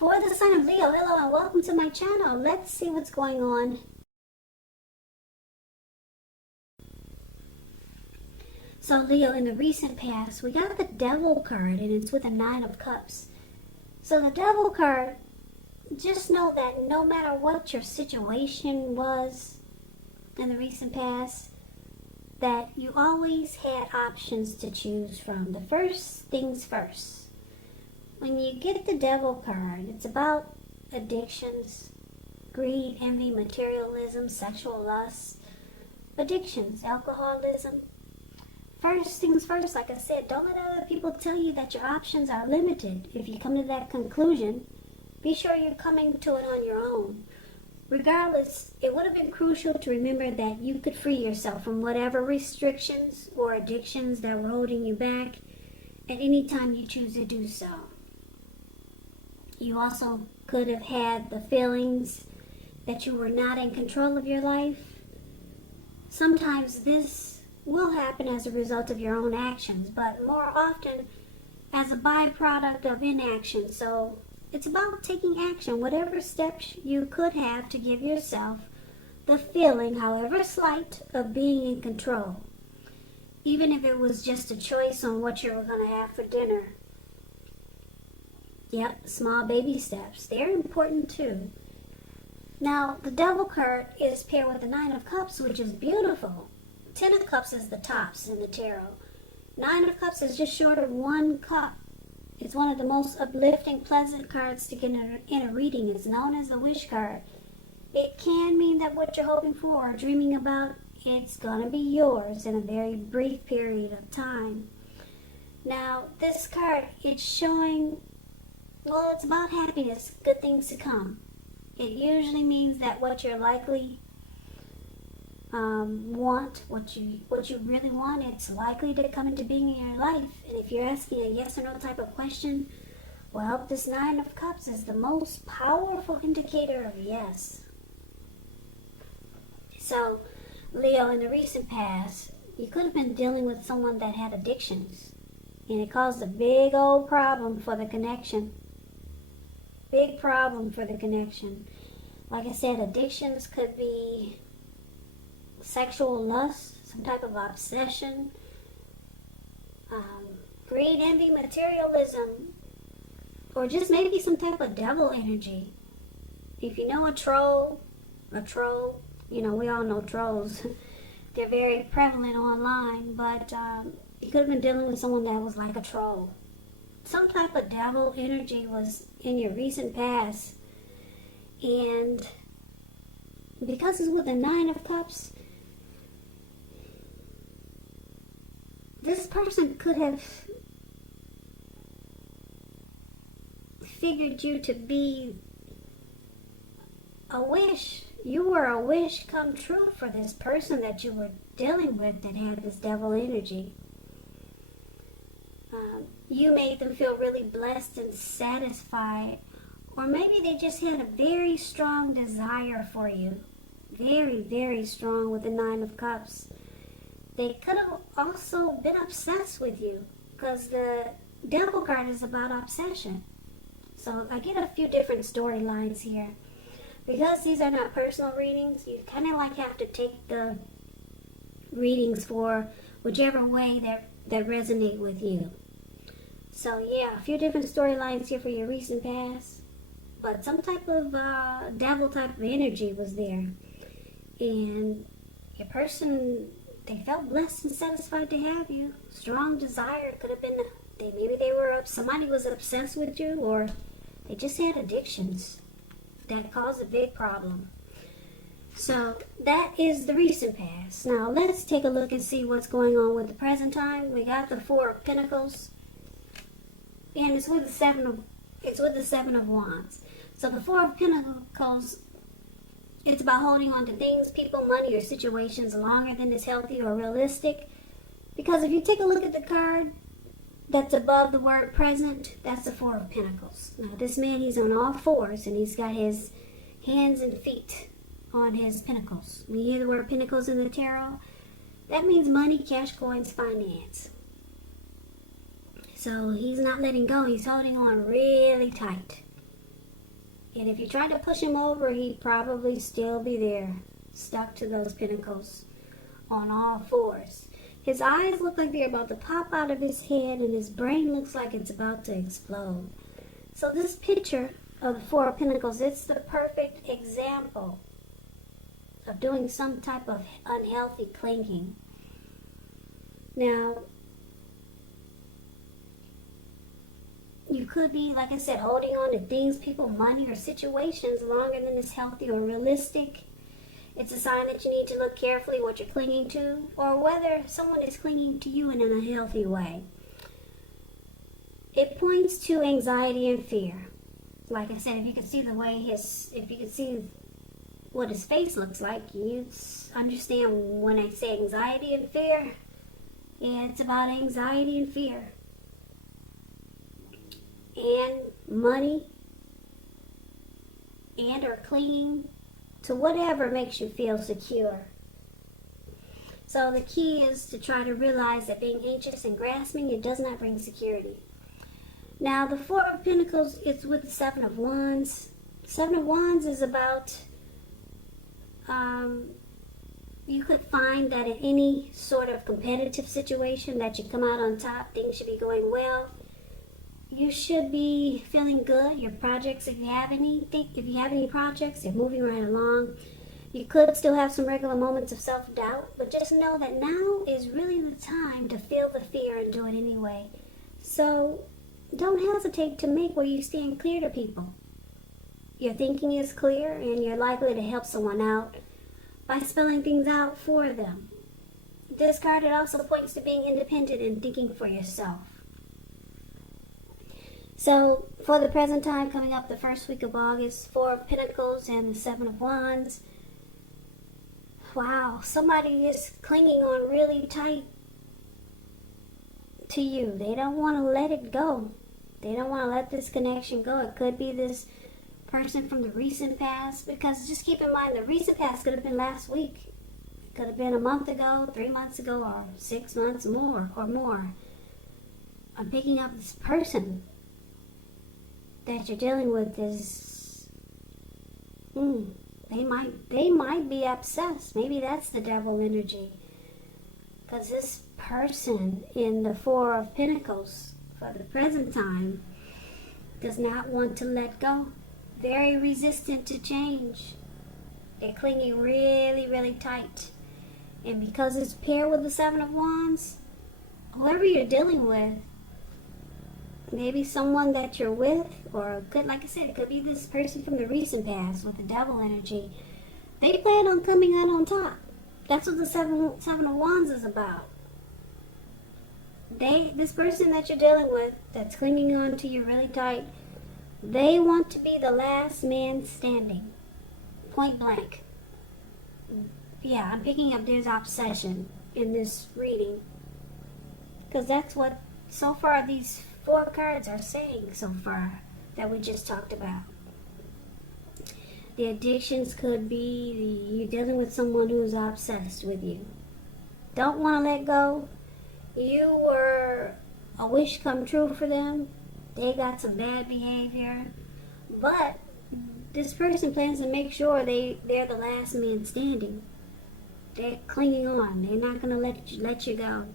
For the sign of Leo, hello and welcome to my channel. Let's see what's going on. So Leo, in the recent past, we got the Devil card and it's with a 9 of Cups. So the Devil card, just know that no matter what your situation was in the recent past, that you always had options to choose from. The first things first. When you get the Devil card, it's about addictions, greed, envy, materialism, sexual lust, addictions, alcoholism. First things first, like I said, don't let other people tell you that your options are limited. If you come to that conclusion, be sure you're coming to it on your own. Regardless, it would have been crucial to remember that you could free yourself from whatever restrictions or addictions that were holding you back at any time you choose to do so. You also could have had the feelings that you were not in control of your life. Sometimes this will happen as a result of your own actions, but more often as a byproduct of inaction. So it's about taking action, whatever steps you could have to give yourself the feeling, however slight, of being in control. Even if it was just a choice on what you were going to have for dinner. Yep, small baby steps. They're important too. Now, the Devil card is paired with the 9 of Cups, which is beautiful. 10 of Cups is the tops in the tarot. 9 of Cups is just short of 1 cup. It's one of the most uplifting, pleasant cards to get in a reading. It's known as the wish card. It can mean that what you're hoping for or dreaming about, it's going to be yours in a very brief period of time. Now, this card, it's showing, well, it's about happiness, good things to come. It usually means that what you're likely want, what you really want, it's likely to come into being in your life. And if you're asking a yes or no type of question, well, this 9 of Cups is the most powerful indicator of yes. So, Leo, in the recent past, you could have been dealing with someone that had addictions, and it caused a big old problem for the connection. Big problem for the connection. Like I said, addictions could be sexual lust, some type of obsession, greed, envy, materialism, or just maybe some type of devil energy. If you know a troll, you know, we all know trolls. They're very prevalent online, but you could have been dealing with someone that was like a troll. Some type of devil energy was in your recent past, and because it's with the 9 of Cups, this person could have figured you to be a wish. You were a wish come true for this person that you were dealing with that had this devil energy. You made them feel really blessed and satisfied, or maybe they just had a very strong desire for you. Very, very strong with the 9 of Cups. They could have also been obsessed with you, because the Devil card is about obsession. So I get a few different storylines here. Because these are not personal readings, you kind of like have to take the readings for whichever way that resonate with you. So yeah, a few different storylines here for your recent past, but some type of devil type of energy was there, and your person, they felt blessed and satisfied to have you. Strong desire. Could have been maybe somebody was obsessed with you, or they just had addictions that caused a big problem. So that is the recent past. Now let's take a look and see what's going on with the present time. We got the 4 of Pentacles, and it's with the 7 of Wands. So the 4 of Pentacles, it's about holding on to things, people, money, or situations longer than is healthy or realistic. Because if you take a look at the card that's above the word present, that's the 4 of Pentacles. Now this man, he's on all fours, and he's got his hands and feet on his pentacles. When you hear the word pentacles in the tarot, that means money, cash, coins, finance. So he's not letting go. He's holding on really tight. And if you try to push him over, he'd probably still be there, stuck to those pinnacles on all fours. His eyes look like they're about to pop out of his head, and his brain looks like it's about to explode. So this picture of the Four of Pentacles, it's the perfect example of doing some type of unhealthy clinging. Now, you could be, like I said, holding on to things, people, money, or situations longer than is healthy or realistic. It's a sign that you need to look carefully what you're clinging to, or whether someone is clinging to you in an unhealthy way. It points to anxiety and fear. Like I said, if you could see if you could see what his face looks like, you understand when I say anxiety and fear. Yeah, it's about anxiety and fear. And money, and or clinging to whatever makes you feel secure. So the key is to try to realize that being anxious and grasping, it does not bring security. Now, the Four of Pentacles is with the Seven of Wands. Seven of Wands is about, you could find that in any sort of competitive situation that you come out on top, things should be going well. You should be feeling good. Your projects, if you have any projects, they're moving right along. You could still have some regular moments of self-doubt, but just know that now is really the time to feel the fear and do it anyway. So don't hesitate to make where you stand clear to people. Your thinking is clear, and you're likely to help someone out by spelling things out for them. This card, it also points to being independent and thinking for yourself. So, for the present time, coming up the first week of August, Four of Pentacles and the Seven of Wands. Wow, somebody is clinging on really tight to you. They don't want to let it go. They don't want to let this connection go. It could be this person from the recent past, because just keep in mind, the recent past could have been last week. It could have been a month ago, 3 months ago, or 6 months more. I'm picking up this person that you're dealing with is, they might be obsessed. Maybe that's the devil energy, because this person in the Four of Pentacles for the present time does not want to let go. Very resistant to change. They're clinging really, really tight, and because it's paired with the Seven of Wands, whoever you're dealing with, maybe someone that you're with, or could, like I said, it could be this person from the recent past with the devil energy. They plan on coming out on top. That's what the Seven of Wands is about. This person that you're dealing with, that's clinging on to you really tight, they want to be the last man standing. Point blank. Yeah, I'm picking up there's obsession in this reading, because that's what so far these 4 cards are saying so far that we just talked about. The addictions could be you're dealing with someone who's obsessed with you. Don't want to let go. You were a wish come true for them. They got some bad behavior. But this person plans to make sure they're the last man standing. They're clinging on. They're not going to let you go.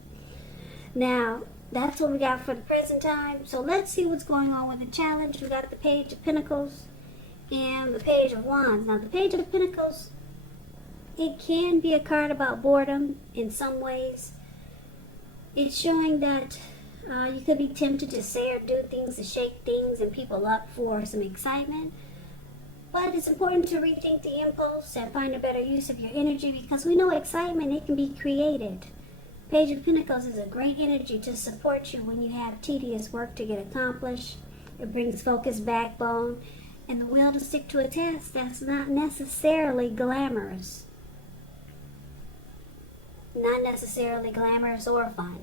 Now, that's what we got for the present time. So let's see what's going on with the challenge. We got the Page of Pentacles and the Page of Wands. Now, the Page of Pentacles, it can be a card about boredom in some ways. It's showing that you could be tempted to say or do things to shake things and people up for some excitement. But it's important to rethink the impulse and find a better use of your energy, because we know excitement, it can be created. Page of Pentacles is a great energy to support you when you have tedious work to get accomplished. It brings focus, backbone, and the will to stick to a task that's not necessarily glamorous. Not necessarily glamorous or fun.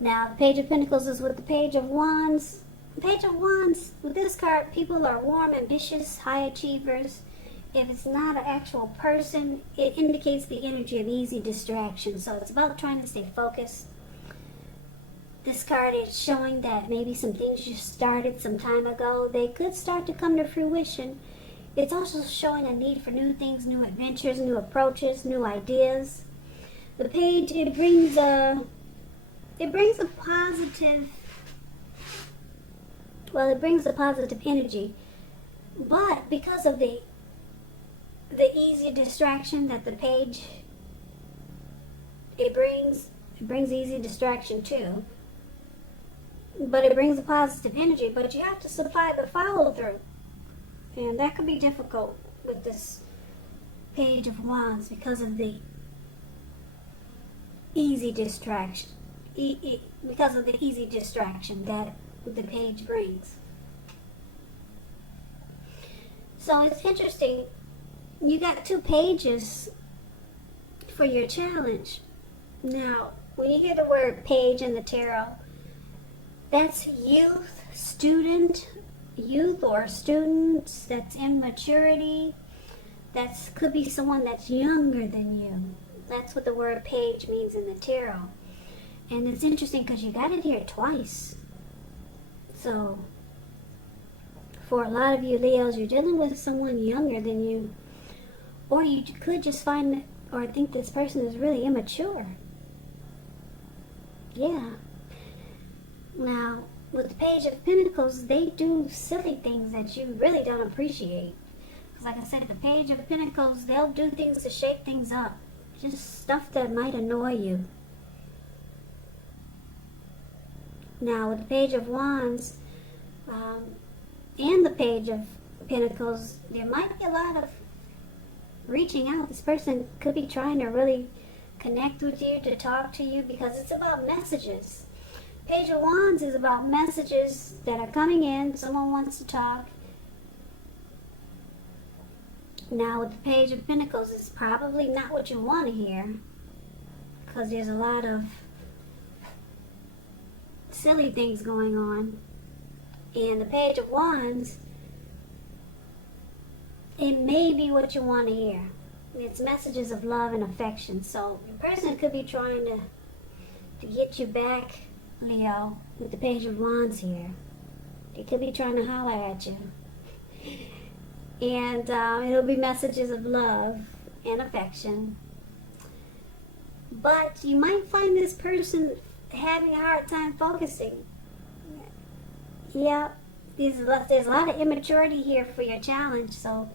Now, the Page of Pentacles is with the Page of Wands. The Page of Wands, with this card, people are warm, ambitious, high achievers. If it's not an actual person, it indicates the energy of easy distraction. So it's about trying to stay focused. This card is showing that maybe some things you started some time ago, they could start to come to fruition. It's also showing a need for new things, new adventures, new approaches, new ideas. The page, it brings a positive, well, it brings a positive energy. But because of the easy distraction that the page, it brings easy distraction too. But it brings a positive energy, but you have to supply the follow through. And that could be difficult with this Page of Wands because of the easy distraction. Because of the easy distraction that the page brings. So it's interesting. You got 2 pages for your challenge. Now, when you hear the word page in the tarot, that's youth, student, youth or students, that's immaturity. That could be someone that's younger than you. That's what the word page means in the tarot. And it's interesting because you got it here twice. So, for a lot of you Leos, you're dealing with someone younger than you. Or you could just find or think this person is really immature. Yeah. Now, with the Page of Pentacles, they do silly things that you really don't appreciate. Because like I said, the Page of Pentacles, they'll do things to shake things up. Just stuff that might annoy you. Now, with the Page of Wands and the Page of Pentacles, there might be a lot of reaching out. This person could be trying to really connect with you, to talk to you, because it's about messages. Page of Wands is about messages that are coming in. Someone wants to talk. Now with the Page of Pentacles, it's probably not what you want to hear, because there's a lot of silly things going on. And the Page of Wands, it may be what you want to hear. It's messages of love and affection. So the person could be trying to get you back, Leo, with the Page of Wands here. They could be trying to holler at you. And it'll be messages of love and affection. But you might find this person having a hard time focusing. Yeah, there's a lot of immaturity here for your challenge. So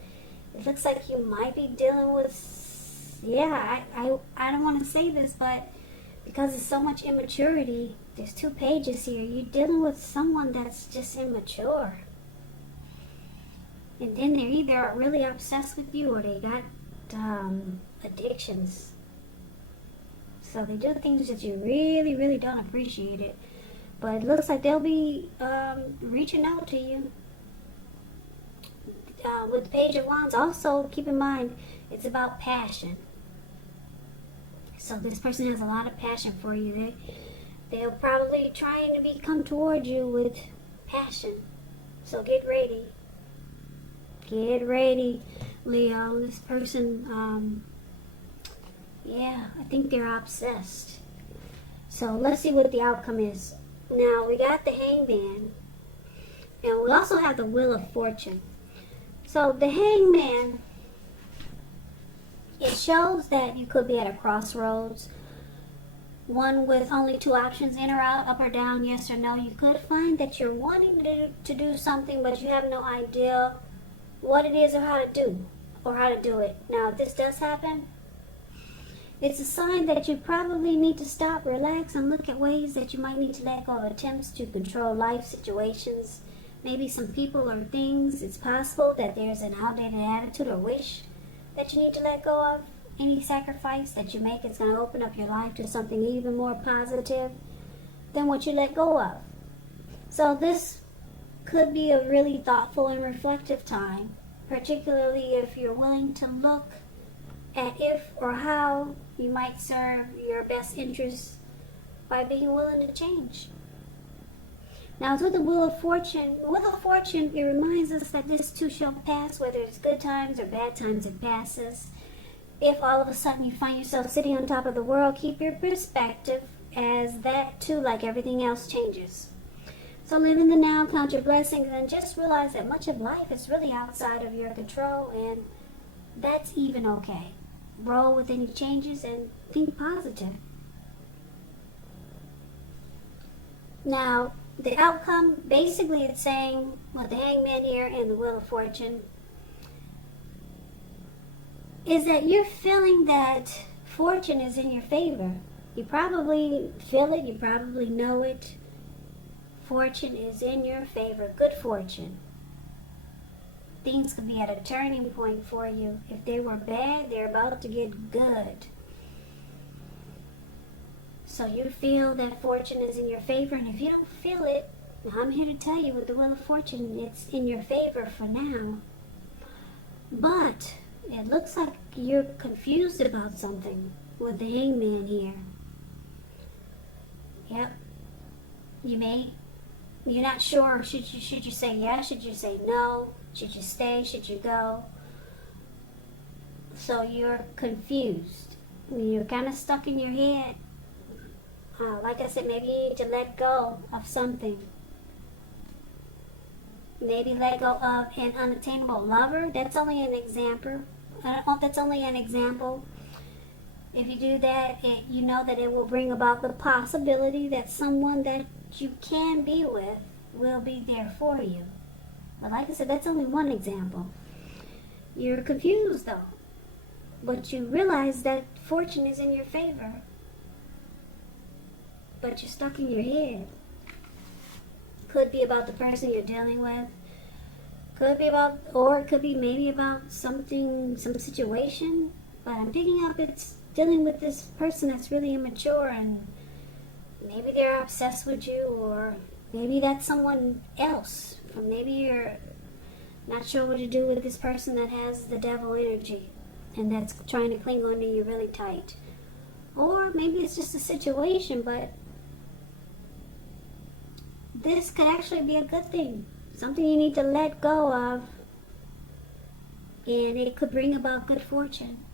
it looks like you might be dealing with, yeah, I don't want to say this, but because there's so much immaturity, there's 2 pages here. You're dealing with someone that's just immature. And then they're either really obsessed with you or they got addictions. So they do things that you really, really don't appreciate it. But it looks like they'll be reaching out to you. With the Page of Wands, also keep in mind, it's about passion. So this person has a lot of passion for you. They're probably trying to come toward you with passion. So get ready. Get ready, Leo. This person, yeah, I think they're obsessed. So let's see what the outcome is. Now, we got the Hangman. And we also have the Wheel of Fortune. So the Hangman, it shows that you could be at a crossroads. One with only 2 options, in or out, up or down, yes or no. You could find that you're wanting to do something, but you have no idea what it is or how to do it. Now, if this does happen, it's a sign that you probably need to stop, relax, and look at ways that you might need to let go of attempts to control life situations, maybe some people or things. It's possible that there's an outdated attitude or wish that you need to let go of. Any sacrifice that you make is going to open up your life to something even more positive than what you let go of. So this could be a really thoughtful and reflective time, particularly if you're willing to look at if or how you might serve your best interests by being willing to change. Now, with the Wheel of Fortune, it reminds us that this too shall pass, whether it's good times or bad times, it passes. If all of a sudden you find yourself sitting on top of the world, keep your perspective as that too, like everything else, changes. So live in the now, count your blessings, and just realize that much of life is really outside of your control, and that's even okay. Roll with any changes and think positive. Now, the outcome, basically it's saying, with the Hangman here and the Wheel of Fortune, is that you're feeling that fortune is in your favor. You probably feel it, you probably know it. Fortune is in your favor, good fortune. Things could be at a turning point for you. If they were bad, they're about to get good. So you feel that fortune is in your favor, and if you don't feel it, I'm here to tell you with the Wheel of Fortune, it's in your favor for now. But it looks like you're confused about something with the Hangman here. Yep. You're not sure. Should you say yes? Should you say no? Should you stay? Should you go? So you're confused. You're kind of stuck in your head. Like I said, maybe you need to let go of something. Maybe let go of an unattainable lover. That's only an example. That's only an example. If you do that, you know that it will bring about the possibility that someone that you can be with will be there for you. But like I said, that's only one example. You're confused though. But you realize that fortune is in your favor. But you're stuck in your head. Could be about the person you're dealing with. Could be about, or it could be maybe about something, some situation. But I'm picking up it's dealing with this person that's really immature, and maybe they're obsessed with you, or maybe that's someone else. Or maybe you're not sure what to do with this person that has the devil energy and that's trying to cling on to you really tight. Or maybe it's just a situation, but this could actually be a good thing. Something you need to let go of, and it could bring about good fortune.